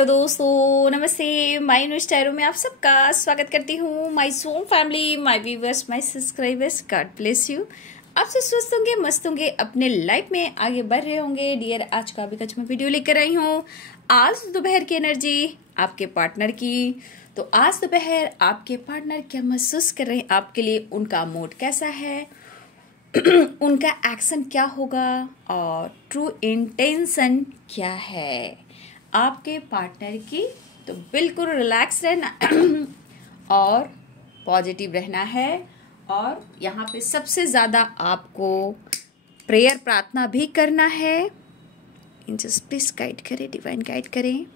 Hello दोस्तों, नमस्ते। My new Stylo में आप सबका स्वागत करती हूँ। My soul family, my viewers, my subscribers, God bless you. आप सब स्वस्थ होंगे, मस्त होंगे, अपने लाइफ में आगे बढ़ रहे होंगे। डियर, आज का भी कच में वीडियो लेकर आई हूँ। आज दोपहर की एनर्जी आपके पार्टनर की। तो आज दोपहर आपके पार्टनर क्या महसूस कर रहे हैं आपके लिए, उनका मूड कैसा है, उनका एक्शन क्या होगा और ट्रू इंटेंशन क्या है आपके पार्टनर की। तो बिल्कुल रिलैक्स रहना और पॉजिटिव रहना है। और यहाँ पे सबसे ज़्यादा आपको प्रेयर, प्रार्थना भी करना है। जस्ट प्लीज गाइड करें, डिवाइन गाइड करें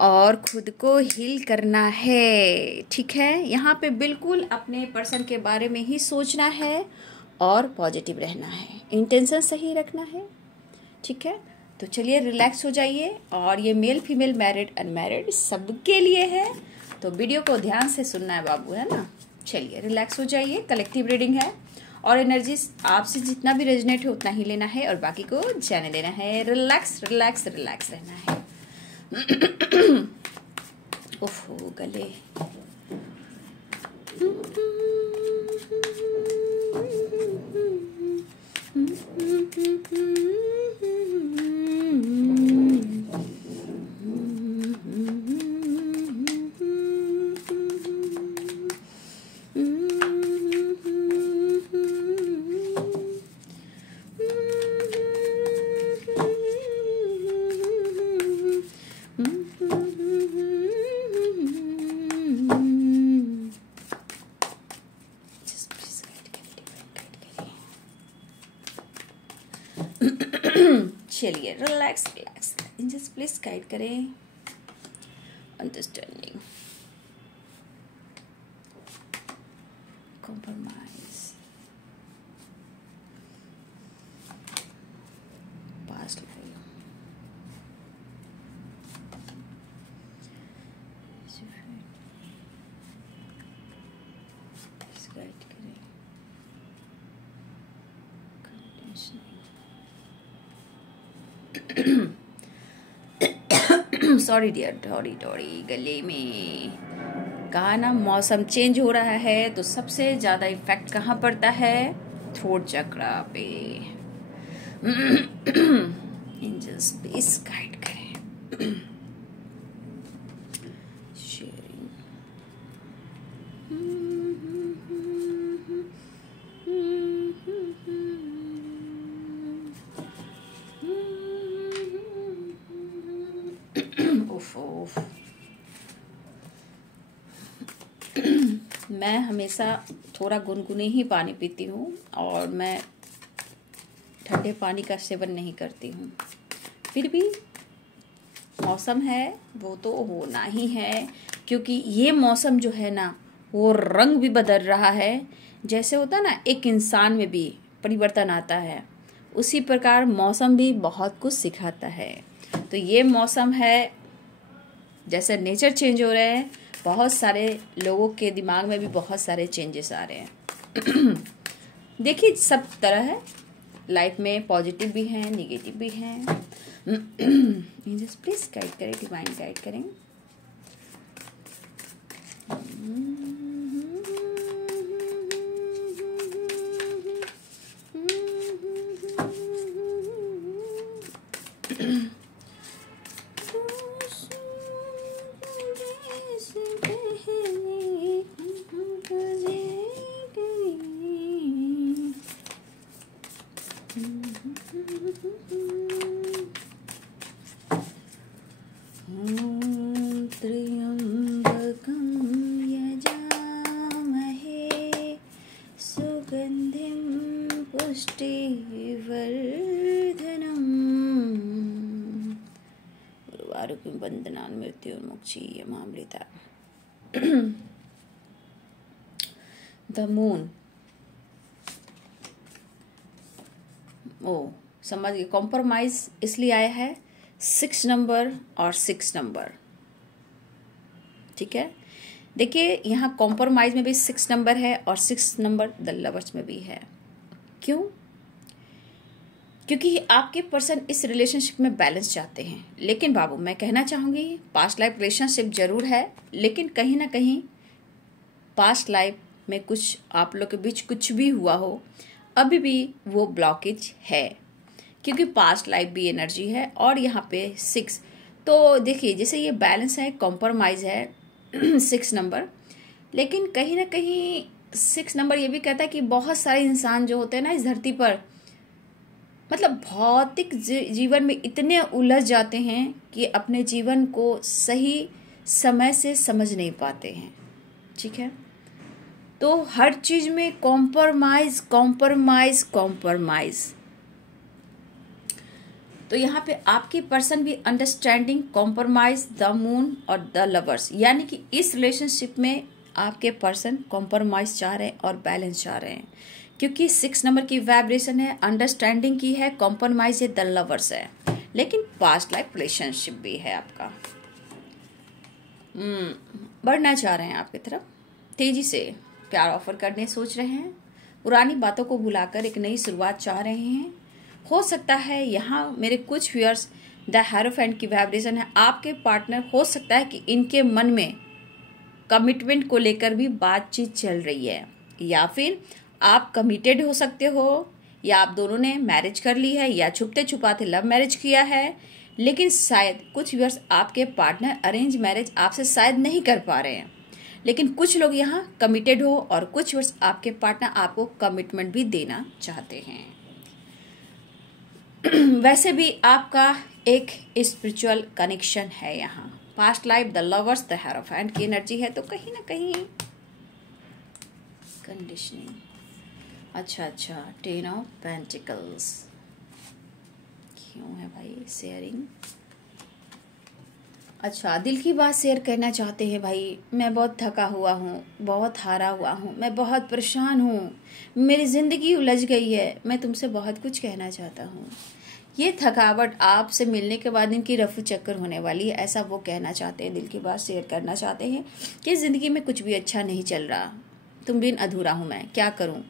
और खुद को हील करना है। ठीक है, यहाँ पे बिल्कुल अपने पर्सन के बारे में ही सोचना है और पॉजिटिव रहना है, इंटेंशन सही रखना है। ठीक है, तो चलिए रिलैक्स हो जाइए। और ये मेल फीमेल, मैरिड अनमैरिड सबके लिए है, तो वीडियो को ध्यान से सुनना है बाबू, है ना। चलिए रिलैक्स हो जाइए। कलेक्टिव रीडिंग है और एनर्जी आपसे जितना भी रेजोनेट है उतना ही लेना है और बाकी को जाने देना है। रिलैक्स रिलैक्स रिलैक्स रहना है। ओहो गले। चलिए relax relax, just please guide करें। Understanding, compromise, past life, guide करें। सॉरी डियर, डॉरी डॉरी गले में। कहा ना, मौसम चेंज हो रहा है तो सबसे ज्यादा इफेक्ट कहाँ पड़ता है? थ्रोट चक्रा पे। एंजल्स प्लीज गाइड करें। शेयरिंग, मैं हमेशा थोड़ा गुनगुने ही पानी पीती हूँ और मैं ठंडे पानी का सेवन नहीं करती हूँ। फिर भी मौसम है वो तो होना ही है, क्योंकि ये मौसम जो है ना वो रंग भी बदल रहा है। जैसे होता है ना, एक इंसान में भी परिवर्तन आता है, उसी प्रकार मौसम भी बहुत कुछ सिखाता है। तो ये मौसम है, जैसे नेचर चेंज हो रहे हैं, बहुत सारे लोगों के दिमाग में भी बहुत सारे चेंजेस आ रहे हैं। देखिए, सब तरह है लाइफ में, पॉजिटिव भी हैं, निगेटिव भी हैं। जस्ट प्लीज गाइड करें, डिवाइन गाइड करें। त्र्यंबकं यजामहे सुगंधिं पुष्टिवर्धनम् उर्वारुकं बंधनान् मृत्युर्मुक्षीयमामृता। द मून, ओ समझ गए। कॉम्प्रोमाइज इसलिए आया है 6 नंबर और 6 नंबर। ठीक है, देखिए यहाँ कॉम्प्रोमाइज में भी 6 नंबर है और 6 नंबर द लवर्स में भी है। क्यों? क्योंकि आपके पर्सन इस रिलेशनशिप में बैलेंस चाहते हैं। लेकिन बाबू मैं कहना चाहूँगी पास्ट लाइफ रिलेशनशिप जरूर है, लेकिन कहीं ना कहीं पास्ट लाइफ में कुछ आप लोग के बीच कुछ भी हुआ हो, अभी भी वो ब्लॉकेज है, क्योंकि पास्ट लाइफ भी एनर्जी है। और यहाँ पे 6, तो देखिए जैसे ये बैलेंस है, कॉम्प्रोमाइज़ है 6 नंबर, लेकिन कहीं ना कहीं 6 नंबर ये भी कहता है कि बहुत सारे इंसान जो होते हैं ना इस धरती पर, मतलब भौतिक जीवन में इतने उलझ जाते हैं कि अपने जीवन को सही समय से समझ नहीं पाते हैं। ठीक है, तो हर चीज में कॉम्प्रोमाइज कॉम्प्रोमाइज कॉम्प्रोमाइज। तो यहाँ पे आपके पर्सन भी अंडरस्टैंडिंग, कॉम्प्रोमाइज, द मून और द लवर्स, यानी कि इस रिलेशनशिप में आपके पर्सन कॉम्प्रोमाइज चाह रहे हैं और बैलेंस चाह रहे हैं, क्योंकि 6 नंबर की वाइब्रेशन है, अंडरस्टैंडिंग की है, कॉम्प्रोमाइज है, द लवर्स है, लेकिन पास्ट लाइफ रिलेशनशिप भी है आपका। बढ़ना चाह रहे हैं आपकी तरफ, तेजी से प्यार ऑफर करने सोच रहे हैं, पुरानी बातों को भुलाकर एक नई शुरुआत चाह रहे हैं। हो सकता है यहाँ मेरे कुछ व्यूअर्स द हेरोफेंट की वाइब्रेशन है, आपके पार्टनर हो सकता है कि इनके मन में कमिटमेंट को लेकर भी बातचीत चल रही है, या फिर आप कमिटेड हो सकते हो, या आप दोनों ने मैरिज कर ली है, या छुपते छुपाते लव मैरिज किया है। लेकिन शायद कुछ व्यूअर्स आपके पार्टनर अरेंज मैरिज आपसे शायद नहीं कर पा रहे हैं, लेकिन कुछ लोग यहाँ कमिटेड हो, और कुछ व्यूअर्स आपके पार्टनर आपको कमिटमेंट भी देना चाहते हैं। वैसे भी आपका एक स्पिरिचुअल कनेक्शन है यहाँ। Past life, the lovers, the hierophant की एनर्जी है, तो कहीं ना कहीं कंडीशनिंग। अच्छा, 10 ऑफ पेंटिकल्स क्यों है भाई? शेयरिंग। अच्छा, दिल की बात शेयर करना चाहते हैं भाई। मैं बहुत थका हुआ हूँ, बहुत हारा हुआ हूँ, मैं बहुत परेशान हूँ, मेरी ज़िंदगी उलझ गई है, मैं तुमसे बहुत कुछ कहना चाहता हूँ। ये थकावट आपसे मिलने के बाद इनकी रफू चक्कर होने वाली है, ऐसा वो कहना चाहते हैं। दिल की बात शेयर करना चाहते हैं कि ज़िंदगी में कुछ भी अच्छा नहीं चल रहा, तुम बिन अधूरा हूँ, मैं क्या करूँ।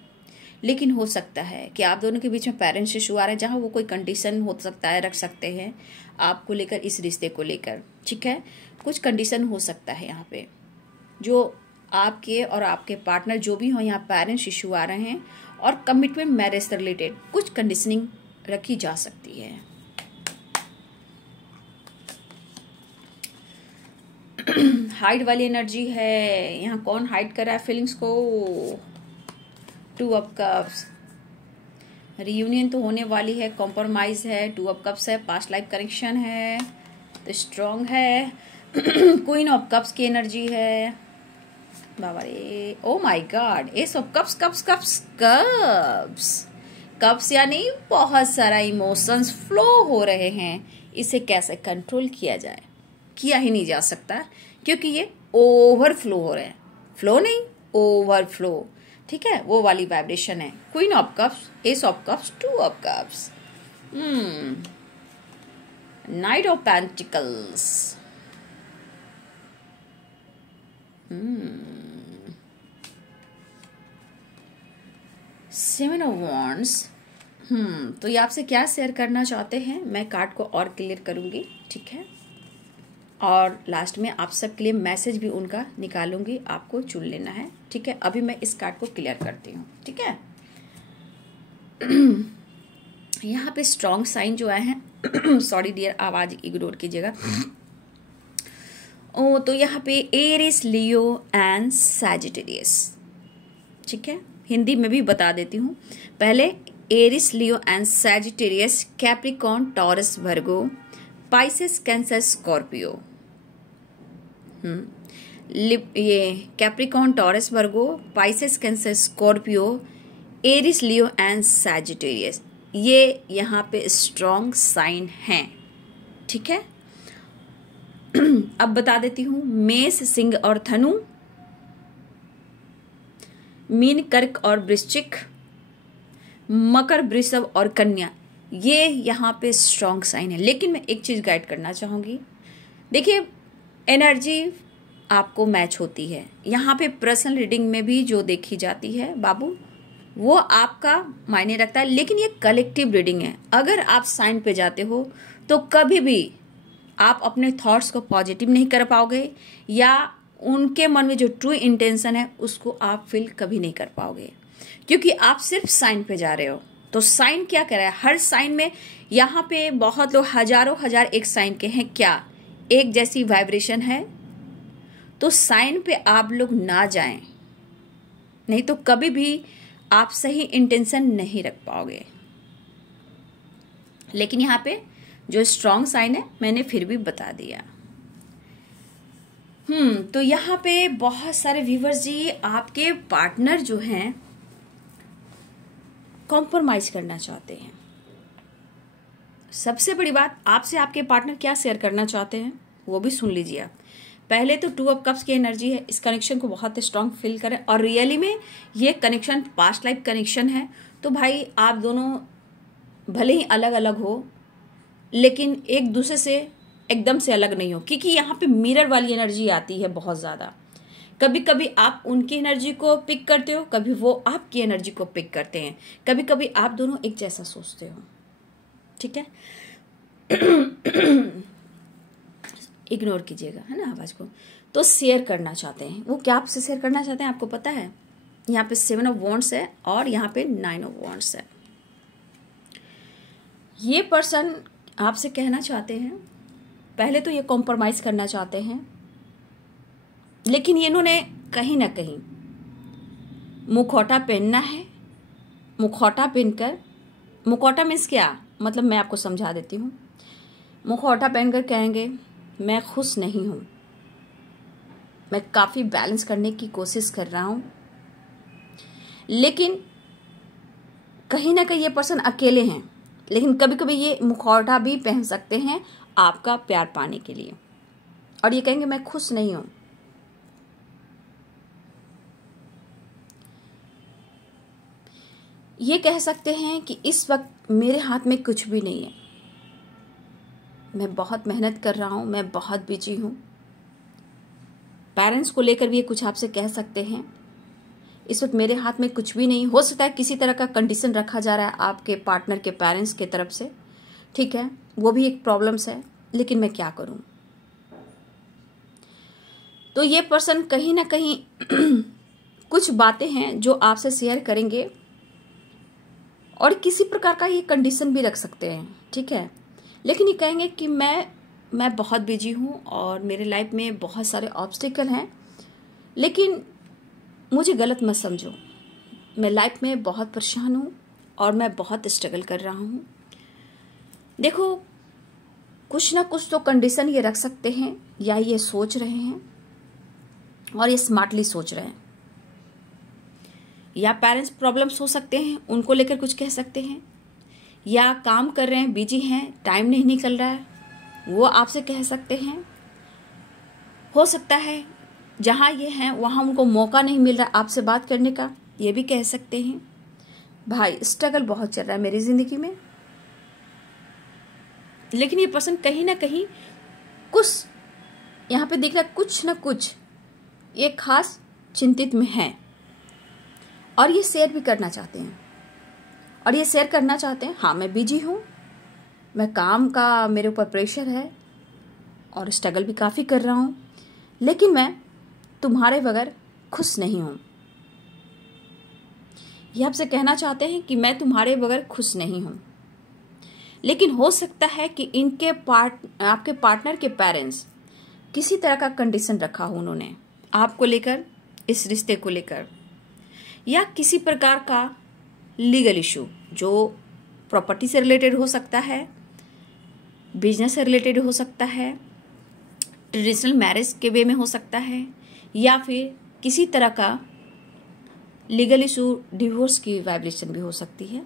लेकिन हो सकता है कि आप दोनों के बीच में पेरेंट्स इशू आ रहा है, जहाँ वो कोई कंडीशन हो सकता है, रख सकते हैं आपको लेकर, इस रिश्ते को लेकर। ठीक है, कुछ कंडीशन हो सकता है यहाँ पे, जो आपके और आपके पार्टनर जो भी हो, यहाँ पेरेंट्स इशू आ रहे हैं, और कमिटमेंट मैरिज से रिलेटेड कुछ कंडीशनिंग रखी जा सकती है। हाइड वाली एनर्जी है यहाँ। कौन हाइड कर रहा है फीलिंग्स को? 2 ऑफ कप्स। रियूनियन तो होने वाली है, कॉम्प्रोमाइज है, 2 ऑफ कप्स है, पास्ट लाइफ कनेक्शन है, तो स्ट्रॉन्ग है। क्वीन ऑफ कप्स की एनर्जी है। बाबा रे, ओ my God, S of cups, cups cups cups cups, यानी बहुत सारा इमोशंस फ्लो हो रहे हैं। इसे कैसे कंट्रोल किया जाए? किया ही नहीं जा सकता, क्योंकि ये ओवरफ्लो हो रहे हैं। फ्लो नहीं, ओवरफ्लो। ठीक है, वो वाली वाइब्रेशन है। Queen of cups, S of cups, 2 of cups, night of pentacles, 7 of wands. तो ये आपसे क्या शेयर करना चाहते हैं, मैं कार्ड को और क्लियर करूंगी। ठीक है, और लास्ट में आप सबके लिए मैसेज भी उनका निकालूंगी, आपको चुन लेना है। ठीक है, अभी मैं इस कार्ड को क्लियर करती हूँ। ठीक है, यहाँ पे स्ट्रॉन्ग साइन जो आए हैं सॉरी डियर, आवाज इग्नोर कीजिएगा। तो यहाँ पे एरिस, लियो एंड सैजिटेरियस। ठीक है, हिंदी में भी बता देती हूँ। पहले Aries, Leo and Sagittarius, Capricorn, Taurus, Virgo, Pisces, Cancer, Scorpio. ये Capricorn, Taurus, Virgo, Pisces, Cancer, Scorpio, Aries, Leo and Sagittarius, ये यहाँ पे स्ट्रॉन्ग साइन हैं। ठीक है, अब बता देती हूँ। मेष, सिंह और धनु, मीन, कर्क और वृश्चिक, मकर, वृषभ और कन्या, ये यहाँ पे स्ट्रॉन्ग साइन है। लेकिन मैं एक चीज गाइड करना चाहूंगी। देखिए, एनर्जी आपको मैच होती है। यहाँ पे पर्सनल रीडिंग में भी जो देखी जाती है बाबू, वो आपका मायने रखता है, लेकिन ये कलेक्टिव रीडिंग है। अगर आप साइन पे जाते हो तो कभी भी आप अपने थॉट्स को पॉजिटिव नहीं कर पाओगे, या उनके मन में जो ट्रू इंटेंशन है उसको आप फील कभी नहीं कर पाओगे, क्योंकि आप सिर्फ साइन पे जा रहे हो। तो साइन क्या कर रहा है, हर साइन में यहाँ पे बहुत लोग हजारों हजार एक साइन के हैं, क्या एक जैसी वाइब्रेशन है। तो साइन पे आप लोग ना जाएं, नहीं तो कभी भी आप सही इंटेंशन नहीं रख पाओगे। लेकिन यहाँ पे जो स्ट्रॉन्ग साइन है मैंने फिर भी बता दिया। तो यहाँ पे बहुत सारे व्यूवर्स जी, आपके पार्टनर जो हैं कॉम्प्रोमाइज करना चाहते हैं। सबसे बड़ी बात, आपसे आपके पार्टनर क्या शेयर करना चाहते हैं वो भी सुन लीजिए आप। पहले तो 2 ऑफ कप्स की एनर्जी है, इस कनेक्शन को बहुत स्ट्रांग फील करें, और रियली में ये कनेक्शन पास्ट लाइफ कनेक्शन है। तो भाई आप दोनों भले ही अलग अलग हो, लेकिन एक दूसरे से एकदम से अलग नहीं हो, क्योंकि यहाँ पे मिरर वाली एनर्जी आती है बहुत ज़्यादा। कभी कभी आप उनकी एनर्जी को पिक करते हो, कभी वो आपकी एनर्जी को पिक करते हैं, कभी कभी आप दोनों एक जैसा सोचते हो, ठीक है। इग्नोर कीजिएगा, है ना, आवाज को। तो शेयर करना चाहते हैं, वो क्या आपसे शेयर करना चाहते हैं आपको पता है। यहाँ पे 7 ऑफ वॉन्ड्स है और यहाँ पे 9 ऑफ वॉन्ड्स है। ये पर्सन आपसे कहना चाहते हैं, पहले तो ये कॉम्प्रोमाइज करना चाहते हैं, लेकिन ये इन्होंने कहीं ना कहीं मुखौटा पहनना है। मुखौटा पहनकर, मुखौटा मीन्स क्या, मतलब मैं आपको समझा देती हूँ। मुखौटा पहनकर कहेंगे मैं खुश नहीं हूँ, मैं काफ़ी बैलेंस करने की कोशिश कर रहा हूँ, लेकिन कहीं ना कहीं ये पर्सन अकेले हैं। लेकिन कभी कभी ये मुखौटा भी पहन सकते हैं आपका प्यार पाने के लिए, और ये कहेंगे मैं खुश नहीं हूँ। ये कह सकते हैं कि इस वक्त मेरे हाथ में कुछ भी नहीं है, मैं बहुत मेहनत कर रहा हूँ, मैं बहुत बिजी हूँ। पेरेंट्स को लेकर भी ये कुछ आपसे कह सकते हैं, इस वक्त मेरे हाथ में कुछ भी नहीं। हो सकता है किसी तरह का कंडीशन रखा जा रहा है आपके पार्टनर के पेरेंट्स के तरफ से, ठीक है, वो भी एक प्रॉब्लम्स है, लेकिन मैं क्या करूँ। तो ये पर्सन कहीं ना कहीं कुछ बातें हैं जो आपसे शेयर करेंगे, और किसी प्रकार का ये कंडीशन भी रख सकते हैं, ठीक है। लेकिन ये कहेंगे कि मैं बहुत बिजी हूँ और मेरे लाइफ में बहुत सारे ऑब्स्टिकल हैं, लेकिन मुझे गलत मत समझो, मैं लाइफ में बहुत परेशान हूँ और मैं बहुत स्ट्रगल कर रहा हूँ। देखो, कुछ ना कुछ तो कंडीशन ये रख सकते हैं, या ये सोच रहे हैं और ये स्मार्टली सोच रहे हैं, या पेरेंट्स प्रॉब्लम्स हो सकते हैं, उनको लेकर कुछ कह सकते हैं, या काम कर रहे हैं, बिजी हैं, टाइम नहीं निकल रहा है, वो आपसे कह सकते हैं। हो सकता है जहाँ ये हैं वहाँ उनको मौका नहीं मिल रहा आपसे बात करने का, ये भी कह सकते हैं। भाई स्ट्रगल बहुत चल रहा है मेरी जिंदगी में, लेकिन ये पर्सन कहीं ना कहीं कुछ यहाँ पे दिख रहा है, कुछ ना कुछ ये खास चिंतित में है, और ये शेयर भी करना चाहते हैं। और ये शेयर करना चाहते हैं, हाँ मैं बिजी हूँ, मैं काम का मेरे ऊपर प्रेशर है और स्ट्रगल भी काफ़ी कर रहा हूँ, लेकिन मैं तुम्हारे बगैर खुश नहीं हूँ। ये आपसे कहना चाहते हैं कि मैं तुम्हारे बगैर खुश नहीं हूँ। लेकिन हो सकता है कि आपके पार्टनर के पेरेंट्स किसी तरह का कंडीशन रखा हो उन्होंने आपको लेकर, इस रिश्ते को लेकर, या किसी प्रकार का लीगल इशू जो प्रॉपर्टी से रिलेटेड हो सकता है, बिजनेस से रिलेटेड हो सकता है, ट्रेडिशनल मैरिज के वे में हो सकता है, या फिर किसी तरह का लीगल इशू, डिवोर्स की वाइब्रेशन भी हो सकती है,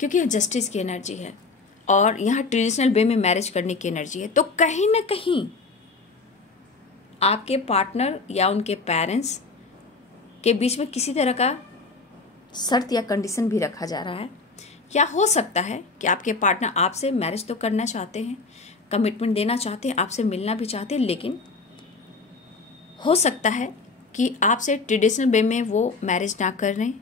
क्योंकि यह जस्टिस की एनर्जी है और यहाँ ट्रेडिशनल वे में मैरिज करने की एनर्जी है। तो कहीं ना कहीं आपके पार्टनर या उनके पेरेंट्स के बीच में किसी तरह का शर्त या कंडीशन भी रखा जा रहा है, या हो सकता है कि आपके पार्टनर आपसे मैरिज तो करना चाहते हैं, कमिटमेंट देना चाहते हैं, आपसे मिलना भी चाहते हैं, लेकिन हो सकता है कि आपसे ट्रेडिशनल वे में वो मैरिज ना कर रहे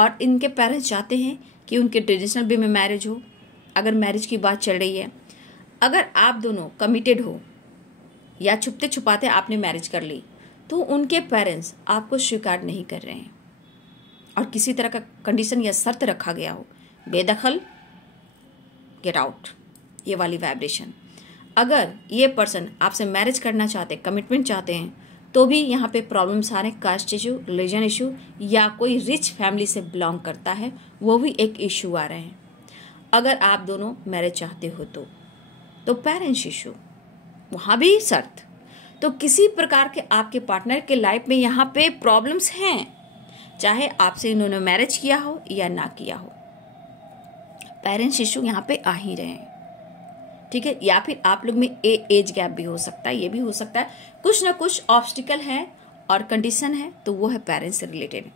और इनके पेरेंट्स चाहते हैं कि उनके ट्रेडिशनल वे में मैरिज हो। अगर मैरिज की बात चल रही है, अगर आप दोनों कमिटेड हो या छुपते छुपाते आपने मैरिज कर ली, तो उनके पेरेंट्स आपको स्वीकार नहीं कर रहे हैं और किसी तरह का कंडीशन या शर्त रखा गया हो, बेदखल, गेट आउट, ये वाली वाइब्रेशन। अगर ये पर्सन आपसे मैरिज करना चाहते, कमिटमेंट चाहते हैं, तो भी यहाँ पे प्रॉब्लम्स आ रहे हैं। कास्ट इशू, रिलीजन इशू, या कोई रिच फैमिली से बिलोंग करता है, वो भी एक इशू आ रहे हैं। अगर आप दोनों मैरिज चाहते हो तो पेरेंट्स इशू, वहाँ भी शर्त। तो किसी प्रकार के आपके पार्टनर के लाइफ में यहाँ पे प्रॉब्लम्स हैं, चाहे आपसे इन्होंने मैरिज किया हो या ना किया हो, पेरेंट्स इशू यहाँ पे आ ही रहे हैं। ठीक है, या फिर आप लोग में एज गैप भी हो सकता है, ये भी हो सकता है, कुछ ना कुछ ऑब्स्टिकल है और कंडीशन है, तो वो है पेरेंट्स से रिलेटेड।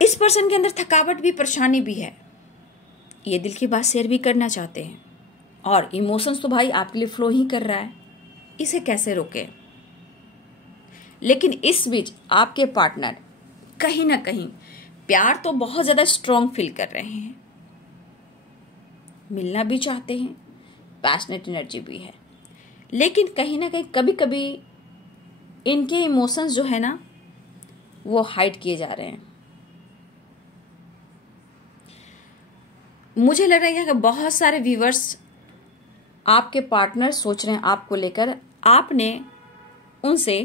इस पर्सन के अंदर थकावट भी, परेशानी भी है, ये दिल की बात शेयर भी करना चाहते हैं और इमोशंस तो भाई आपके लिए फ्लो ही कर रहा है, इसे कैसे रोके। लेकिन इस बीच आपके पार्टनर कहीं ना कहीं प्यार तो बहुत ज्यादा स्ट्रॉन्ग फील कर रहे हैं, मिलना भी चाहते हैं, पैशनेट एनर्जी भी है, लेकिन कहीं ना कहीं कभी कभी इनके इमोशंस जो है ना वो हाइड किए जा रहे हैं। मुझे लग रहा है कि बहुत सारे व्यूवर्स, आपके पार्टनर सोच रहे हैं आपको लेकर, आपने उनसे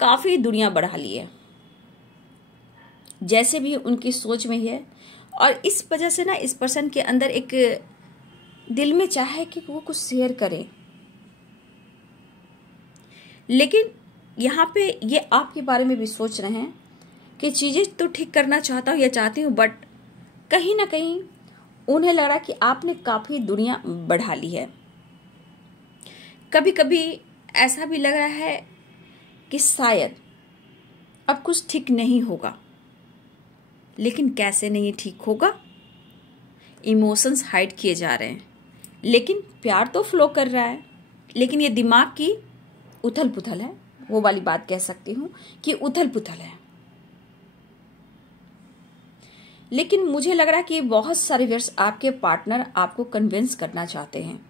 काफी दूरियां बढ़ा ली है, जैसे भी उनकी सोच में है, और इस वजह से ना इस पर्सन के अंदर एक दिल में चाहे कि वो कुछ शेयर करे, लेकिन यहाँ पे ये आपके बारे में भी सोच रहे हैं कि चीजें तो ठीक करना चाहता हूँ या चाहती हूँ, बट कहीं ना कहीं उन्हें लग रहा कि आपने काफी दूरियां बढ़ा ली है। कभी कभी ऐसा भी लग रहा है कि शायद अब कुछ ठीक नहीं होगा, लेकिन कैसे नहीं ठीक होगा। इमोशंस हाइड किए जा रहे हैं, लेकिन प्यार तो फ्लो कर रहा है, लेकिन ये दिमाग की उथल पुथल है, वो वाली बात कह सकती हूँ कि उथल पुथल है। लेकिन मुझे लग रहा है कि बहुत सारे व्यूअर्स, आपके पार्टनर आपको कन्विंस करना चाहते हैं,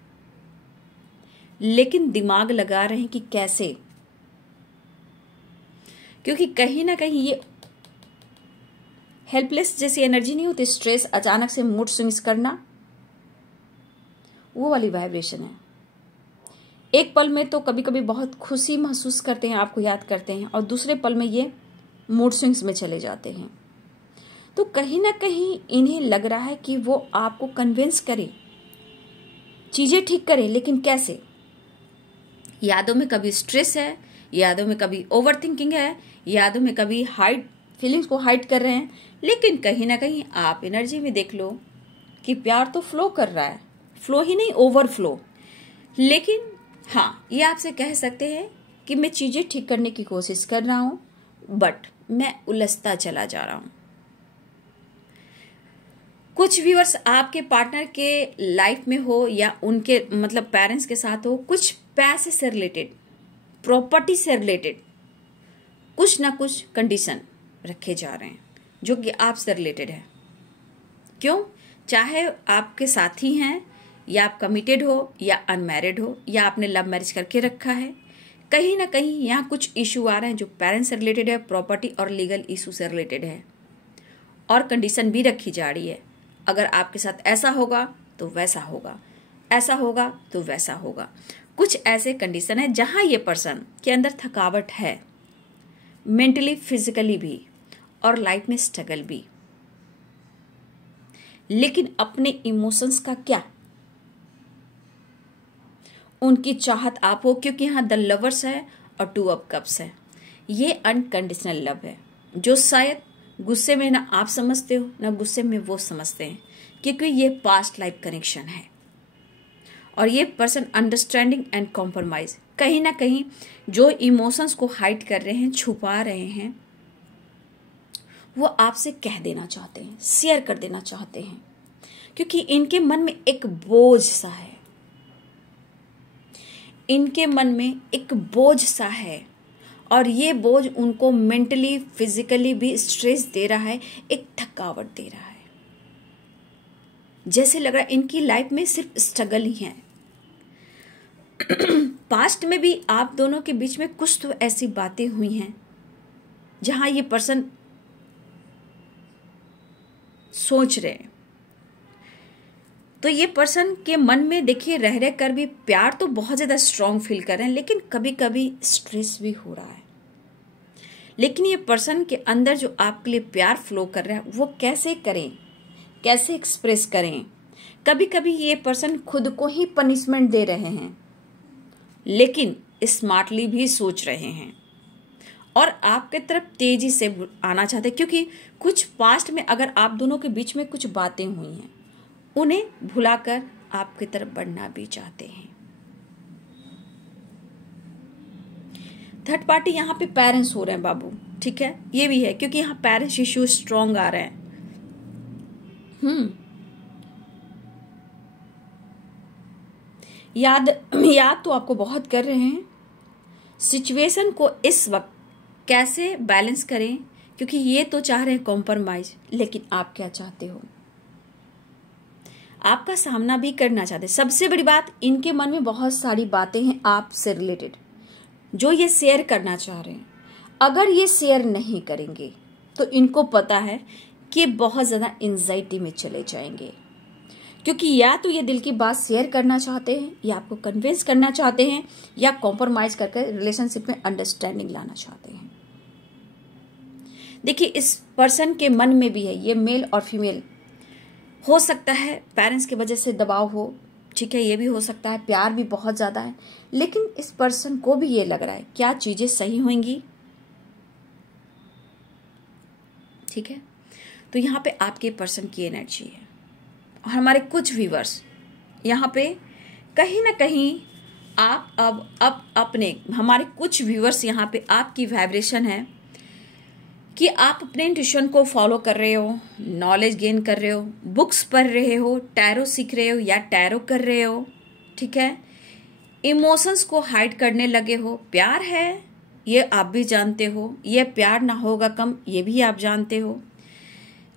लेकिन दिमाग लगा रहे हैं कि कैसे, क्योंकि कहीं ना कहीं ये हेल्पलेस जैसी एनर्जी नहीं होती, स्ट्रेस, अचानक से मूड स्विंग्स करना, वो वाली वाइब्रेशन है। एक पल में तो कभी कभी बहुत खुशी महसूस करते हैं, आपको याद करते हैं, और दूसरे पल में ये मूड स्विंग्स में चले जाते हैं। तो कहीं ना कहीं इन्हें लग रहा है कि वो आपको कन्विंस करे, चीजें ठीक करे, लेकिन कैसे। यादों में कभी स्ट्रेस है, यादों में कभी ओवर थिंकिंग है, यादों में कभी हाइड फीलिंग्स को हाइड कर रहे हैं, लेकिन कहीं ना कहीं आप एनर्जी में देख लो कि प्यार तो फ्लो कर रहा है, फ्लो ही नहीं ओवरफ्लो। लेकिन हाँ, ये आपसे कह सकते हैं कि मैं चीजें ठीक करने की कोशिश कर रहा हूं, बट मैं उलझता चला जा रहा हूं। कुछ व्यूअर्स आपके पार्टनर के लाइफ में हो या उनके मतलब पेरेंट्स के साथ हो, कुछ पैसे से रिलेटेड, प्रॉपर्टी से रिलेटेड कुछ ना कुछ कंडीशन रखे जा रहे हैं जो कि आपसे रिलेटेड है। क्यों? चाहे आपके साथी हैं, या आप कमिटेड हो या अनमैरिड हो, या आपने लव मैरिज करके रखा है, कहीं ना कहीं यहाँ कुछ इशू आ रहे हैं जो पेरेंट्स से रिलेटेड है, प्रॉपर्टी और लीगल इशू से रिलेटेड है, और कंडीशन भी रखी जा रही है। अगर आपके साथ ऐसा होगा तो वैसा होगा, ऐसा होगा तो वैसा होगा। कुछ ऐसे कंडीशन है जहां ये पर्सन के अंदर थकावट है, मेंटली, फिजिकली भी, और लाइफ में स्ट्रगल भी। लेकिन अपने इमोशंस का क्या, उनकी चाहत आप हो, क्योंकि यहां द लवर्स है और 2 ऑफ कप्स है। ये अनकंडीशनल लव है, जो शायद गुस्से में ना आप समझते हो ना गुस्से में वो समझते हैं, क्योंकि ये पास्ट लाइफ कनेक्शन है। और ये पर्सन अंडरस्टैंडिंग एंड कॉम्प्रोमाइज, कहीं ना कहीं जो इमोशंस को हाइड कर रहे हैं, छुपा रहे हैं, वो आपसे कह देना चाहते हैं, शेयर कर देना चाहते हैं, क्योंकि इनके मन में एक बोझ सा है, इनके मन में एक बोझ सा है, और ये बोझ उनको मेंटली फिजिकली भी स्ट्रेस दे रहा है, एक थकावट दे रहा है। जैसे लग रहा है इनकी लाइफ में सिर्फ स्ट्रगल ही है। पास्ट में भी आप दोनों के बीच में कुछ तो ऐसी बातें हुई हैं जहां ये पर्सन सोच रहे हैं। तो ये पर्सन के मन में देखिए रह रह कर भी प्यार तो बहुत ज़्यादा स्ट्रांग फील कर रहे हैं, लेकिन कभी कभी स्ट्रेस भी हो रहा है। लेकिन ये पर्सन के अंदर जो आपके लिए प्यार फ्लो कर रहा है वो कैसे करें, कैसे एक्सप्रेस करें। कभी कभी ये पर्सन खुद को ही पनिशमेंट दे रहे हैं, लेकिन स्मार्टली भी सोच रहे हैं और आपके तरफ तेजी से आना चाहते हैं, क्योंकि कुछ पास्ट में अगर आप दोनों के बीच में कुछ बातें हुई हैं उन्हें भुलाकर आपकी तरफ बढ़ना भी चाहते हैं। थर्ड पार्टी यहाँ पे पेरेंट्स हो रहे हैं बाबू, ठीक है, ये भी है क्योंकि यहाँ पेरेंट्स इश्यू स्ट्रॉन्ग आ रहे हैं। याद तो आपको बहुत कर रहे हैं। सिचुएशन को इस वक्त कैसे बैलेंस करें, क्योंकि ये तो चाह रहे हैं कॉम्प्रोमाइज, लेकिन आप क्या चाहते हो, आपका सामना भी करना चाहते हैं। सबसे बड़ी बात, इनके मन में बहुत सारी बातें हैं आपसे रिलेटेड जो ये शेयर करना चाह रहे हैं। अगर ये शेयर नहीं करेंगे तो इनको पता है कि बहुत ज़्यादा एंजाइटी में चले जाएंगे, क्योंकि या तो ये दिल की बात शेयर करना चाहते हैं, या आपको कन्विंस करना चाहते हैं, या कॉम्प्रोमाइज करके रिलेशनशिप में अंडरस्टैंडिंग लाना चाहते हैं। देखिए इस पर्सन के मन में भी है, ये मेल और फीमेल हो सकता है, पेरेंट्स की वजह से दबाव हो, ठीक है, ये भी हो सकता है, प्यार भी बहुत ज़्यादा है, लेकिन इस पर्सन को भी ये लग रहा है क्या चीज़ें सही होंगी, ठीक है। तो यहाँ पे आपके पर्सन की एनर्जी है और हमारे कुछ व्यूअर्स यहाँ पे कहीं ना कहीं आप अब अपने हमारे कुछ व्यूअर्स यहाँ पे आपकी वाइब्रेशन है कि आप अपने इंट्यूशन को फॉलो कर रहे हो, नॉलेज गेन कर रहे हो, बुक्स पढ़ रहे हो, टैरो सीख रहे हो या टैरो कर रहे हो, ठीक है, इमोशंस को हाइड करने लगे हो। प्यार है ये आप भी जानते हो, ये प्यार ना होगा कम ये भी आप जानते हो।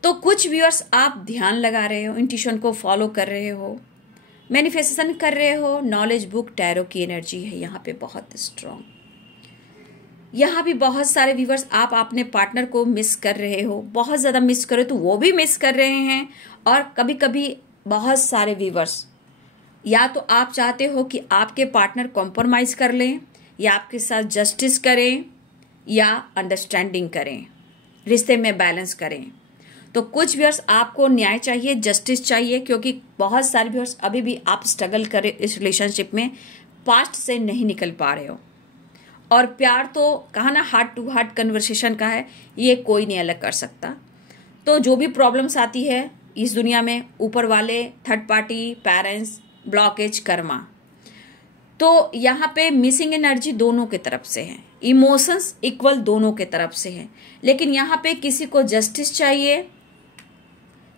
तो कुछ व्यूअर्स आप ध्यान लगा रहे हो, इंट्यूशन को फॉलो कर रहे हो, मैनिफेस्टेशन कर रहे हो, नॉलेज बुक टैरो की एनर्जी है यहाँ पे बहुत स्ट्रांग। यहाँ भी बहुत सारे व्यूअर्स आप अपने पार्टनर को मिस कर रहे हो, बहुत ज़्यादा मिस करो तो वो भी मिस कर रहे हैं। और कभी कभी बहुत सारे व्यूअर्स या तो आप चाहते हो कि आपके पार्टनर कॉम्प्रोमाइज़ कर लें, या आपके साथ जस्टिस करें, या अंडरस्टैंडिंग करें, रिश्ते में बैलेंस करें। तो कुछ व्यूअर्स आपको न्याय चाहिए, जस्टिस चाहिए, क्योंकि बहुत सारे व्यूअर्स अभी भी आप स्ट्रगल करें इस रिलेशनशिप में, पास्ट से नहीं निकल पा रहे हो। और प्यार तो कहा ना हार्ट टू हार्ट कन्वर्सेशन का है, ये कोई नहीं अलग कर सकता। तो जो भी प्रॉब्लम्स आती है इस दुनिया में, ऊपर वाले, third party, parents, blockage, Karma, तो यहाँ पे मिसिंग एनर्जी दोनों के तरफ से है, इमोशंस इक्वल दोनों के तरफ से है। लेकिन यहाँ पे किसी को जस्टिस चाहिए,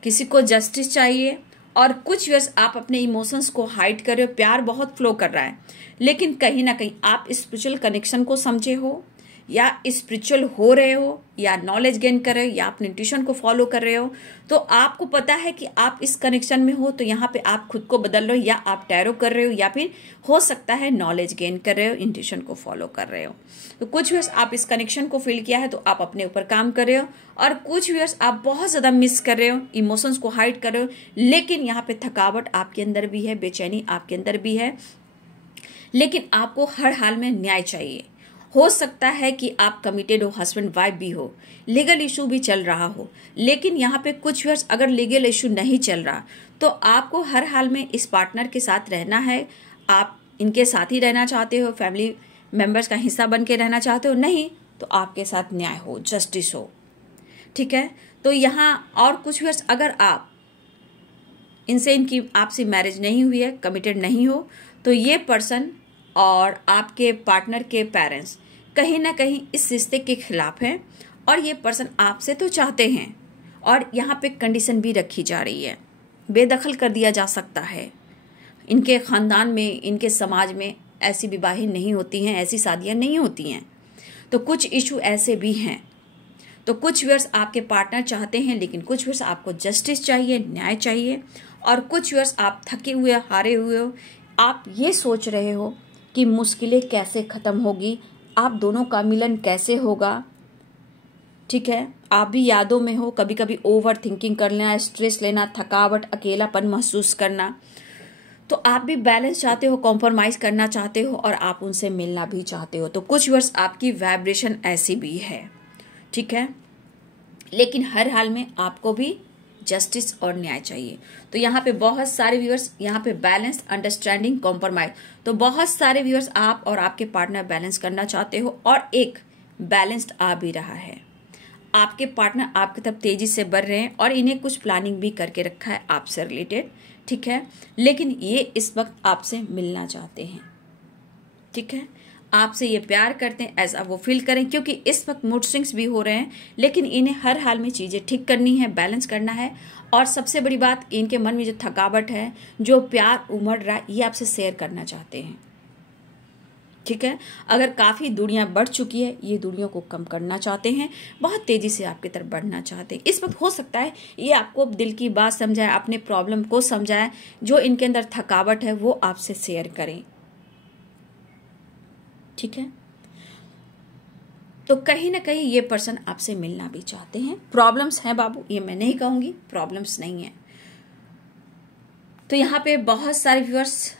किसी को जस्टिस चाहिए। और कुछ व्यूअर्स आप अपने इमोशंस को हाइड कर रहे हो, प्यार बहुत फ्लो कर रहा है, लेकिन कहीं ना कहीं आप स्पिरिचुअल कनेक्शन को समझे हो, या स्पिरिचुअल हो रहे हो, या नॉलेज गेन कर रहे हो, या अपने इंट्यूशन को फॉलो कर रहे हो, तो आपको पता है कि आप इस कनेक्शन में हो। तो यहाँ पे आप खुद को बदल रहे हो, या आप टैरो कर रहे हो, या फिर हो सकता है नॉलेज गेन कर रहे हो, इंट्यूशन को फॉलो कर रहे हो। तो कुछ व्यूअर्स आप इस कनेक्शन को फील किया है तो आप अपने ऊपर काम कर रहे हो, और कुछ व्यूअर्स आप बहुत ज़्यादा मिस कर रहे हो, इमोशंस को हाइड कर रहे हो, लेकिन यहाँ पे थकावट आपके अंदर भी है, बेचैनी आपके अंदर भी है, लेकिन आपको हर हाल में न्याय चाहिए। हो सकता है कि आप कमिटेड हो, हस्बैंड वाइफ भी हो, लीगल इशू भी चल रहा हो, लेकिन यहाँ पे कुछ व्यूअर्स अगर लीगल इशू नहीं चल रहा तो आपको हर हाल में इस पार्टनर के साथ रहना है। आप इनके साथ ही रहना चाहते हो, फैमिली मेंबर्स का हिस्सा बन के रहना चाहते हो, नहीं तो आपके साथ न्याय हो, जस्टिस हो, ठीक है। तो यहाँ और कुछ व्यूअर्स अगर आप इनसे इनकी आपसे मैरिज नहीं हुई है, कमिटेड नहीं हो, तो ये पर्सन और आपके पार्टनर के पेरेंट्स कहीं ना कहीं इस रिश्ते के खिलाफ हैं, और ये पर्सन आपसे तो चाहते हैं, और यहाँ पे कंडीशन भी रखी जा रही है, बेदखल कर दिया जा सकता है। इनके ख़ानदान में, इनके समाज में ऐसी विवाहें नहीं होती हैं, ऐसी शादियाँ नहीं होती हैं। तो कुछ इशू ऐसे भी हैं। तो कुछ व्यूअर्स आपके पार्टनर चाहते हैं, लेकिन कुछ व्यूअर्स आपको जस्टिस चाहिए, न्याय चाहिए, और कुछ व्यूअर्स आप थके हुए, हारे हुए हो। आप ये सोच रहे हो कि मुश्किलें कैसे ख़त्म होगी, आप दोनों का मिलन कैसे होगा। ठीक है, आप भी यादों में हो, कभी कभी ओवर थिंकिंग कर लेना, स्ट्रेस लेना, थकावट, अकेलापन महसूस करना। तो आप भी बैलेंस चाहते हो, कॉम्प्रोमाइज करना चाहते हो, और आप उनसे मिलना भी चाहते हो। तो कुछ व्यूअर्स आपकी वाइब्रेशन ऐसी भी है। ठीक है, लेकिन हर हाल में आपको भी जस्टिस और न्याय चाहिए। तो यहाँ पे बहुत सारे व्यूअर्स, यहाँ पे बैलेंस, अंडरस्टैंडिंग, कॉम्प्रोमाइज। तो बहुत सारे व्यूअर्स आप और आपके पार्टनर बैलेंस करना चाहते हो, और एक बैलेंस्ड आ भी रहा है। आपके पार्टनर आपकी तरफ तेजी से बढ़ रहे हैं, और इन्हें कुछ प्लानिंग भी करके रखा है आपसे रिलेटेड। ठीक है, लेकिन ये इस वक्त आपसे मिलना चाहते हैं। ठीक है, आपसे ये प्यार करते हैं, ऐसा वो फील करें, क्योंकि इस वक्त मूड स्विंग्स भी हो रहे हैं, लेकिन इन्हें हर हाल में चीजें ठीक करनी है, बैलेंस करना है। और सबसे बड़ी बात, इनके मन में जो थकावट है, जो प्यार उमड़ रहा है, ये आपसे शेयर करना चाहते हैं। ठीक है, अगर काफी दूरियां बढ़ चुकी है, ये दूरियों को कम करना चाहते हैं, बहुत तेजी से आपकी तरफ बढ़ना चाहते हैं। इस वक्त हो सकता है ये आपको दिल की बात समझाए, अपने प्रॉब्लम को समझाए, जो इनके अंदर थकावट है वो आपसे शेयर करें। ठीक है, तो कहीं ना कहीं ये पर्सन आपसे मिलना भी चाहते हैं। प्रॉब्लम्स हैं बाबू, ये मैं नहीं कहूंगी प्रॉब्लम्स नहीं है। तो यहाँ पे बहुत सारे व्यूअर्स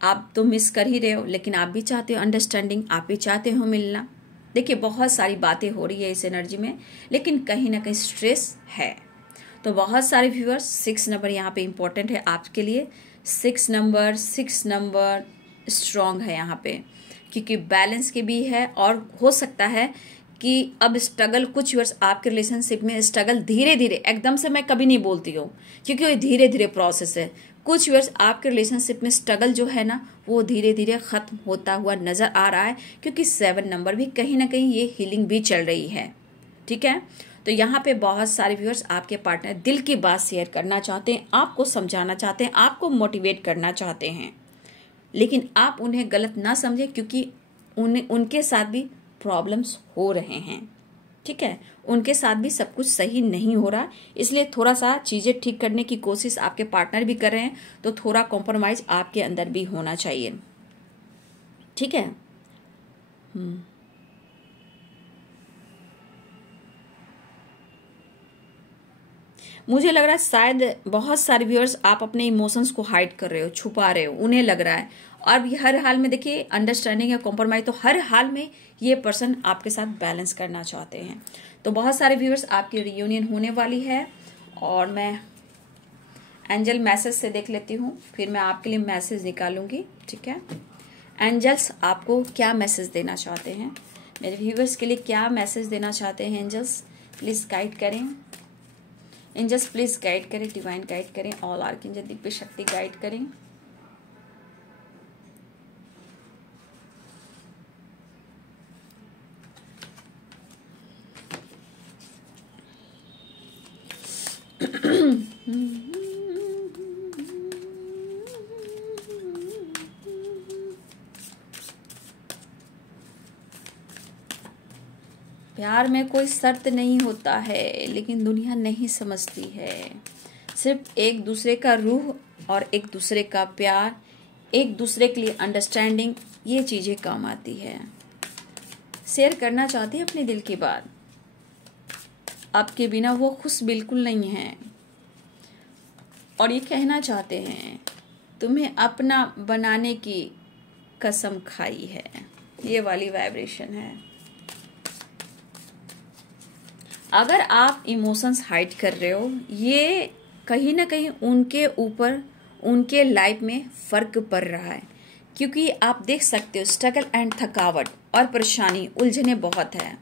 आप तो मिस कर ही रहे हो, लेकिन आप भी चाहते हो अंडरस्टैंडिंग, आप भी चाहते हो मिलना। देखिए, बहुत सारी बातें हो रही है इस एनर्जी में, लेकिन कहीं ना कहीं स्ट्रेस है। तो बहुत सारे व्यूअर्स, 6 नंबर यहाँ पे इंपॉर्टेंट है आपके लिए। 6 नंबर स्ट्रांग है यहाँ पे, क्योंकि बैलेंस की भी है, और हो सकता है कि अब स्ट्रगल, कुछ व्यूअर्स आपके रिलेशनशिप में स्ट्रगल धीरे धीरे, एकदम से मैं कभी नहीं बोलती हूँ, क्योंकि वो धीरे धीरे प्रोसेस है। कुछ व्यूअर्स आपके रिलेशनशिप में स्ट्रगल जो है ना, वो धीरे धीरे खत्म होता हुआ नजर आ रहा है, क्योंकि 7 नंबर भी कहीं ना कहीं ये हीलिंग भी चल रही है। ठीक है, तो यहाँ पे बहुत सारे व्यूअर्स आपके पार्टनर दिल की बात शेयर करना चाहते हैं, आपको समझाना चाहते हैं, आपको मोटिवेट करना चाहते हैं, लेकिन आप उन्हें गलत ना समझें, क्योंकि उनके साथ भी प्रॉब्लम्स हो रहे हैं। ठीक है, उनके साथ भी सब कुछ सही नहीं हो रहा, इसलिए थोड़ा सा चीजें ठीक करने की कोशिश आपके पार्टनर भी कर रहे हैं, तो थोड़ा कॉम्प्रोमाइज आपके अंदर भी होना चाहिए। ठीक है, मुझे लग रहा है शायद बहुत सारे व्यूअर्स आप अपने इमोशंस को हाइड कर रहे हो, छुपा रहे हो, उन्हें लग रहा है। और हर हाल में देखिए, अंडरस्टैंडिंग या कॉम्प्रोमाइज, तो हर हाल में ये पर्सन आपके साथ बैलेंस करना चाहते हैं। तो बहुत सारे व्यूअर्स आपकी रियूनियन होने वाली है, और मैं एंजल मैसेज से देख लेती हूँ, फिर मैं आपके लिए मैसेज निकालूंगी। ठीक है, एंजल्स आपको क्या मैसेज देना चाहते हैं, मेरे व्यूअर्स के लिए क्या मैसेज देना चाहते हैं एंजल्स, प्लीज गाइड करें। एंजल्स प्लीज गाइड करें, डिवाइन गाइड करें, ऑल आर्कएंजल दिव्य शक्ति गाइड करें। प्यार में कोई शर्त नहीं होता है, लेकिन दुनिया नहीं समझती है। सिर्फ एक दूसरे का रूह और एक दूसरे का प्यार, एक दूसरे के लिए अंडरस्टैंडिंग, ये चीजें काम आती है। शेयर करना चाहती है अपने दिल की बात, आपके बिना वो खुश बिल्कुल नहीं है, और ये कहना चाहते हैं तुम्हें अपना बनाने की कसम खाई है। ये वाली वाइब्रेशन है। अगर आप इमोशंस हाइड कर रहे हो, ये कहीं ना कहीं उनके ऊपर, उनके लाइफ में फर्क पड़ रहा है, क्योंकि आप देख सकते हो स्ट्रगल एंड थकावट और परेशानी, उलझने बहुत है।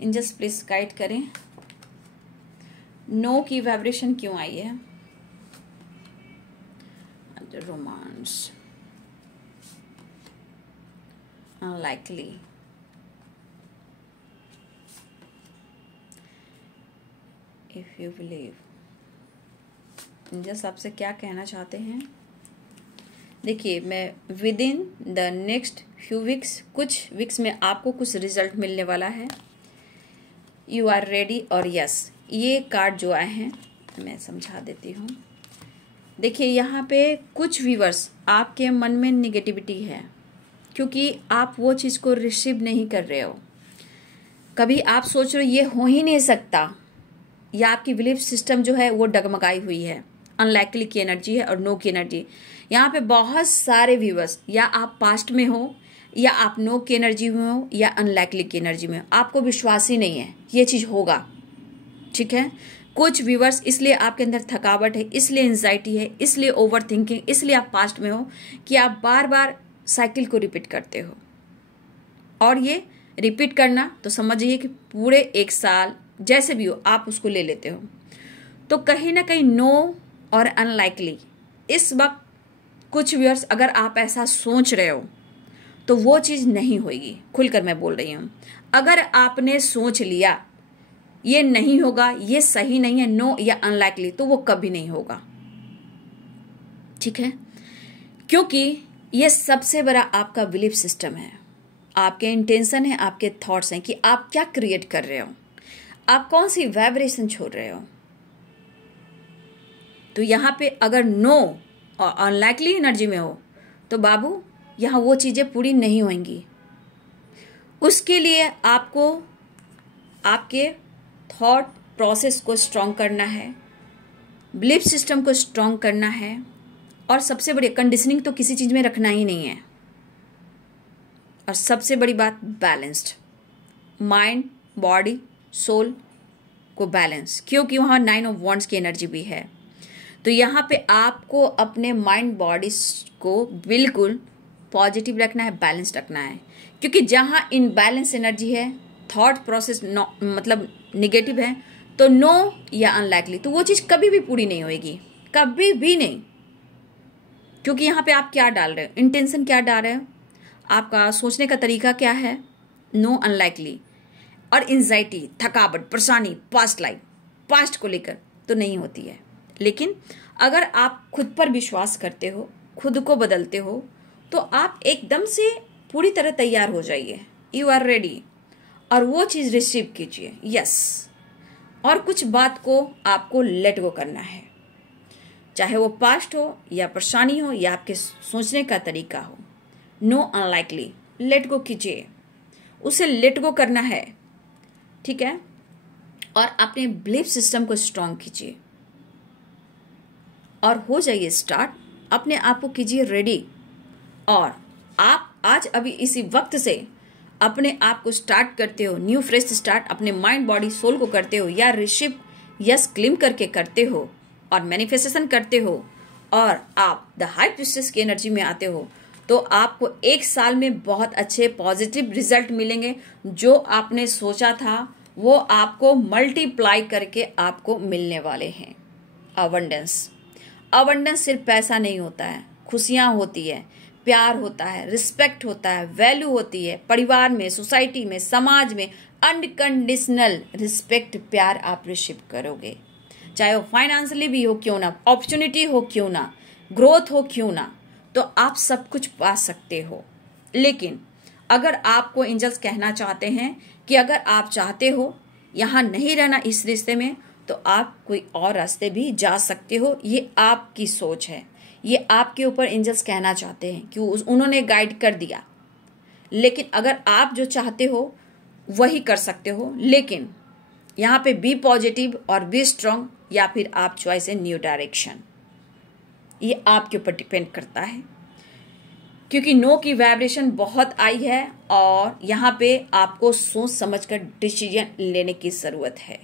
एंजल्स प्लीज गाइड करें, नो की वाइब्रेशन क्यों आई है। Romance, unlikely, if you believe. Angels आपसे क्या कहना चाहते हैं, देखिए, मैं within the next few weeks, कुछ वीक्स में आपको कुछ रिजल्ट मिलने वाला है। यू आर रेडी और यस। ये कार्ड जो आए हैं मैं समझा देती हूँ। देखिए, यहाँ पे कुछ व्यूअर्स आपके मन में निगेटिविटी है क्योंकि आप वो चीज़ को रिसीव नहीं कर रहे हो। कभी आप सोच रहे हो ये हो ही नहीं सकता, या आपकी बिलीफ सिस्टम जो है वो डगमगाई हुई है। अनलाइकली की एनर्जी है और नो की एनर्जी। यहाँ पे बहुत सारे व्यूअर्स, या आप पास्ट में हो, या आप नो की एनर्जी में हो, या अनलाइकली की एनर्जी में हो। आपको विश्वास ही नहीं है ये चीज़ होगा, ठीक है। कुछ व्यूअर्स इसलिए आपके अंदर थकावट है, इसलिए एंजाइटी है, इसलिए ओवर थिंकिंग, इसलिए आप पास्ट में हो कि आप बार बार साइकिल को रिपीट करते हो। और ये रिपीट करना तो समझिए कि पूरे 1 साल जैसे भी हो आप उसको ले लेते हो। तो कहीं ना कहीं नो और अनलाइकली इस वक्त कुछ व्यूअर्स, अगर आप ऐसा सोच रहे हो तो वो चीज़ नहीं होगी। खुलकर मैं बोल रही हूँ, अगर आपने सोच लिया ये नहीं होगा, ये सही नहीं है, नो या अनलाइकली, तो वो कभी नहीं होगा, ठीक है। क्योंकि ये सबसे बड़ा आपका बिलीफ सिस्टम है, आपके इंटेंशन है, आपके थॉट्स हैं कि आप क्या क्रिएट कर रहे हो, आप कौन सी वाइब्रेशन छोड़ रहे हो। तो यहाँ पे अगर नो और अनलाइकली एनर्जी में हो तो बाबू यहाँ वो चीज़ें पूरी नहीं होंगी। उसके लिए आपको आपके थॉट प्रोसेस को स्ट्रॉन्ग करना है, बिलीफ सिस्टम को स्ट्रॉन्ग करना है, और सबसे बड़ी कंडीशनिंग तो किसी चीज़ में रखना ही नहीं है। और सबसे बड़ी बात बैलेंस्ड माइंड, बॉडी, सोल को बैलेंस, क्योंकि वहाँ 9 ऑफ वॉन्ड्स की एनर्जी भी है। तो यहाँ पे आपको अपने माइंड बॉडी को बिल्कुल पॉजिटिव रखना है, बैलेंस रखना है। क्योंकि जहाँ इनबैलेंस एनर्जी है, थॉट प्रोसेस मतलब निगेटिव है, तो नो या अनलाइकली, तो वो चीज़ कभी भी पूरी नहीं होएगी, कभी भी नहीं। क्योंकि यहाँ पे आप क्या डाल रहे हो, इंटेंशन क्या डाल रहे हो, आपका सोचने का तरीका क्या है, नो अनलाइकली। और एंजाइटी, थकावट, परेशानी, पास्ट लाइफ, पास्ट को लेकर तो नहीं होती है। लेकिन अगर आप खुद पर विश्वास करते हो, खुद को बदलते हो, तो आप एकदम से पूरी तरह तैयार हो जाइए। यू आर रेडी, और वो चीज़ रिसीव कीजिए, यस। और कुछ बात को आपको लेट गो करना है, चाहे वो पास्ट हो या परेशानी हो या आपके सोचने का तरीका हो। नो अनलाइकली, लेट गो कीजिए, उसे लेट गो करना है, ठीक है। और अपने बिलीफ सिस्टम को स्ट्रॉन्ग कीजिए और हो जाइए स्टार्ट। अपने आप को कीजिए रेडी, और आप आज अभी इसी वक्त से अपने आप को स्टार्ट करते हो, न्यू फ्रेश स्टार्ट अपने माइंड बॉडी सोल को करते हो, या रिसीव यस क्लेम करके करते हो और मैनिफेस्टेशन करते हो, और आप द हाई प्रिस्टेस की एनर्जी में आते हो, तो आपको 1 साल में बहुत अच्छे पॉजिटिव रिजल्ट मिलेंगे। जो आपने सोचा था वो आपको मल्टीप्लाई करके आपको मिलने वाले हैं। अबंडेंस, अबंडेंस सिर्फ पैसा नहीं होता है, खुशियाँ होती है, प्यार होता है, रिस्पेक्ट होता है, वैल्यू होती है। परिवार में, सोसाइटी में, समाज में अनकंडीशनल रिस्पेक्ट, प्यार आप रिसीव करोगे, चाहे वो फाइनेंशियली भी हो क्यों ना, अपॉर्चुनिटी हो क्यों ना, ग्रोथ हो क्यों ना, तो आप सब कुछ पा सकते हो। लेकिन अगर आपको एंजल्स कहना चाहते हैं कि अगर आप चाहते हो यहाँ नहीं रहना इस रिश्ते में, तो आप कोई और रास्ते भी जा सकते हो। ये आपकी सोच है, ये आपके ऊपर एंजल्स कहना चाहते हैं कि उन्होंने गाइड कर दिया। लेकिन अगर आप जो चाहते हो वही कर सकते हो। लेकिन यहाँ पे बी पॉजिटिव और बी स्ट्रांग, या फिर आप चॉइस है न्यू डायरेक्शन, ये आपके ऊपर डिपेंड करता है। क्योंकि नो की वाइब्रेशन बहुत आई है और यहाँ पे आपको सोच समझकर डिसीजन लेने की ज़रूरत है।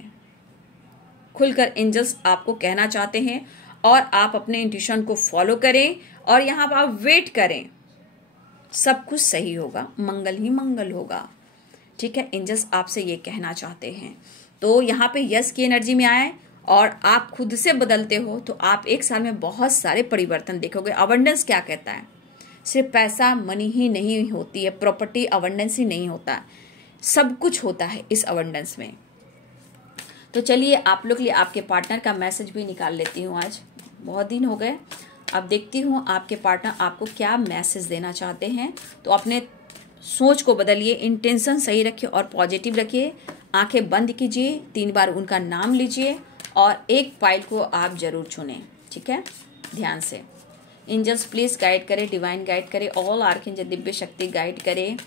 खुलकर एंजल्स आपको कहना चाहते हैं और आप अपने इंट्यूशन को फॉलो करें और यहाँ पर आप वेट करें, सब कुछ सही होगा, मंगल ही मंगल होगा, ठीक है। एंजल्स आपसे ये कहना चाहते हैं। तो यहाँ पे यस की एनर्जी में आए और आप खुद से बदलते हो तो आप 1 साल में बहुत सारे परिवर्तन देखोगे। अबंडेंस क्या कहता है, सिर्फ पैसा मनी ही नहीं होती है, प्रॉपर्टी अबंडेंस ही नहीं होता, सब कुछ होता है इस अबंडेंस में। तो चलिए आप लोग के लिए आपके पार्टनर का मैसेज भी निकाल लेती हूँ। आज बहुत दिन हो गए, अब देखती हूँ आपके पार्टनर आपको क्या मैसेज देना चाहते हैं। तो अपने सोच को बदलिए, इंटेंशन सही रखिए और पॉजिटिव रखिए। आंखें बंद कीजिए, 3 बार उनका नाम लीजिए और एक पाइल को आप जरूर चुनें। ठीक है, ध्यान से। एंजल्स प्लीज गाइड करें, डिवाइन गाइड करें, ऑल आर्कएंजल दिव्य शक्ति गाइड करें।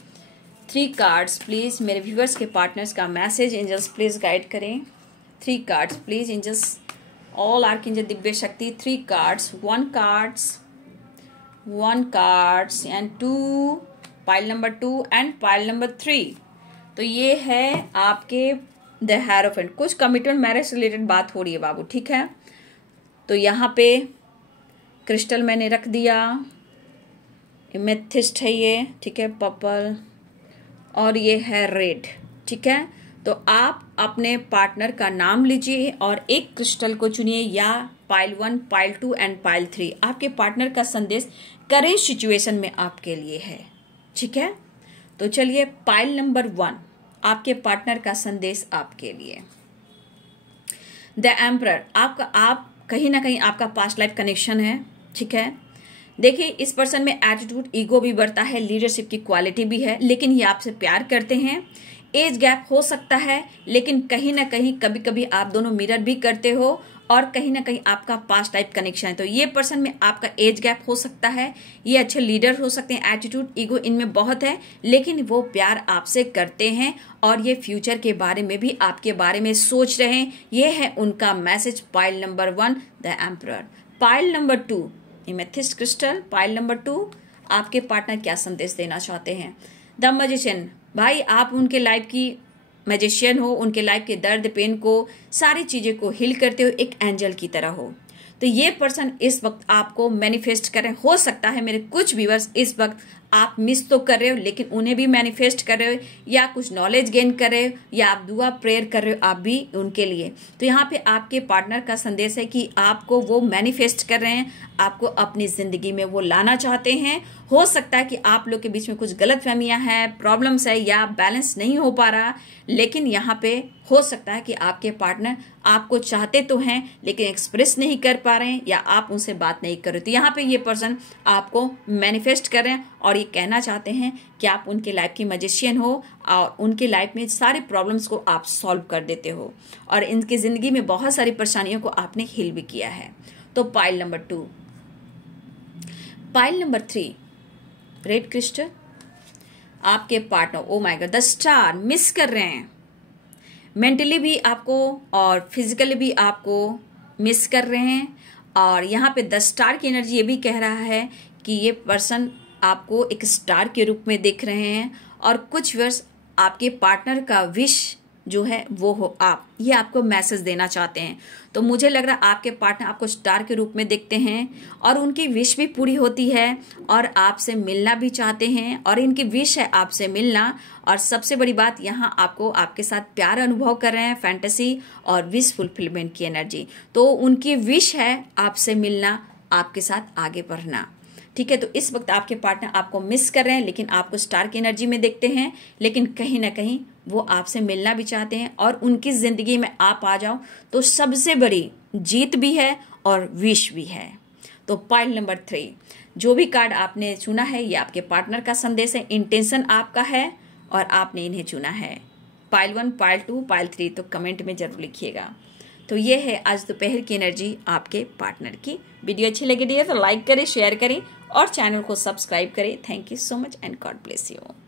3 कार्ड्स प्लीज मेरे व्यूअर्स के पार्टनर्स का मैसेज एंजल्स प्लीज गाइड करें। 3 cards please angels, all archangel दिव्य शक्ति। 3 cards, 1 cards and 2, pile number 2 and pile number 3। तो ये है आपके द हेरोफेंट। कुछ कमिटमेंट मैरिज रिलेटेड बात हो रही है बाबू। ठीक है, तो यहाँ पे क्रिस्टल मैंने रख दिया, एमेथिस्ट है ये। ठीक है, पर्पल, और ये है रेड। ठीक है, तो आप अपने पार्टनर का नाम लीजिए और एक क्रिस्टल को चुनिए, या पाइल 1, पाइल 2 एंड पाइल 3। आपके पार्टनर का संदेश करेंट सिचुएशन में आपके लिए है। ठीक है, तो चलिए पाइल नंबर 1, आपके पार्टनर का संदेश आपके लिए। द एम्परर, आप कहीं ना कहीं आपका पास्ट लाइफ कनेक्शन है। ठीक है, देखिए इस पर्सन में एटीट्यूड, ईगो भी बढ़ता है, लीडरशिप की क्वालिटी भी है, लेकिन ये आपसे प्यार करते हैं। एज गैप हो सकता है, लेकिन कहीं ना कहीं कभी कभी आप दोनों मिरर भी करते हो और कहीं ना कहीं आपका पास्ट लाइफ कनेक्शन है। तो ये पर्सन में आपका एज गैप हो सकता है, ये अच्छे लीडर हो सकते हैं, एटीट्यूड, ईगो इनमें बहुत है, लेकिन वो प्यार आपसे करते हैं और ये फ्यूचर के बारे में भी आपके बारे में सोच रहे हैं। ये है उनका message. Pile number 1 the emperor. Pile number 2 amethyst crystal. Pile number 2 आपके पार्टनर क्या संदेश देना चाहते हैं। द मैजिशियन, भाई आप उनके लाइफ की मैजिशियन हो, उनके लाइफ के दर्द पेन को, सारी चीजें को हील करते हो, एक एंजल की तरह हो। तो ये पर्सन इस वक्त आपको मैनिफेस्ट कर रहे हैं। हो सकता है मेरे कुछ व्यूअर्स इस वक्त आप मिस तो कर रहे हो, लेकिन उन्हें भी मैनिफेस्ट कर रहे हो, या कुछ नॉलेज गेन कर रहे हो, या आप दुआ प्रेयर कर रहे हो आप भी उनके लिए। तो यहाँ पे आपके पार्टनर का संदेश है कि आपको वो मैनिफेस्ट कर रहे हैं, आपको अपनी जिंदगी में वो लाना चाहते हैं। हो सकता है कि आप लोग के बीच में कुछ गलतफहमियां हैं, प्रॉब्लम्स है, या बैलेंस नहीं हो पा रहा, लेकिन यहाँ पे हो सकता है कि आपके पार्टनर आपको चाहते तो हैं लेकिन एक्सप्रेस नहीं कर पा रहे हैं, या आप उनसे बात नहीं कर रहे। तो यहाँ पे ये पर्सन आपको मैनिफेस्ट कर रहे हैं और ये कहना चाहते हैं कि आप उनके लाइफ की मैजिशियन हो और उनके लाइफ में सारे प्रॉब्लम्स को आप सॉल्व कर देते हो और इनकी जिंदगी में बहुत सारी परेशानियों को आपने हील भी किया है। तो pile number 2। Pile number 3 red crystal. आपके partner, oh my god, the star, miss कर रहे हैं। मेंटली भी आपको और फिजिकली भी आपको मिस कर रहे हैं। और यहाँ पे द स्टार की एनर्जी ये भी कह रहा है कि ये पर्सन आपको एक स्टार के रूप में देख रहे हैं और कुछ वर्ष आपके पार्टनर का विश जो है वो हो आप, ये आपको मैसेज देना चाहते हैं। तो मुझे लग रहा है आपके पार्टनर आपको स्टार के रूप में देखते हैं और उनकी विश भी पूरी होती है और आपसे मिलना भी चाहते हैं और इनकी विश है आपसे मिलना। और सबसे बड़ी बात, यहाँ आपको आपके साथ प्यार अनुभव कर रहे हैं, फैंटेसी और विश फुलफिलमेंट की एनर्जी। तो उनकी विश है आपसे मिलना, आपके साथ आगे बढ़ना। ठीक है, तो इस वक्त आपके पार्टनर आपको मिस कर रहे हैं लेकिन आपको स्टार की एनर्जी में देखते हैं, लेकिन कहीं ना कहीं वो आपसे मिलना भी चाहते हैं और उनकी जिंदगी में आप आ जाओ तो सबसे बड़ी जीत भी है और विश भी है। तो पाइल नंबर 3, जो भी कार्ड आपने चुना है ये आपके पार्टनर का संदेश है, इंटेंशन आपका है और आपने इन्हें चुना है। पाइल 1, पाइल 2, पाइल 3 तो कमेंट में जरूर लिखिएगा। तो ये है आज दोपहर की एनर्जी आपके पार्टनर की। वीडियो अच्छी लगी है तो लाइक करें, शेयर करें और चैनल को सब्सक्राइब करें। Thank you so much and God bless you.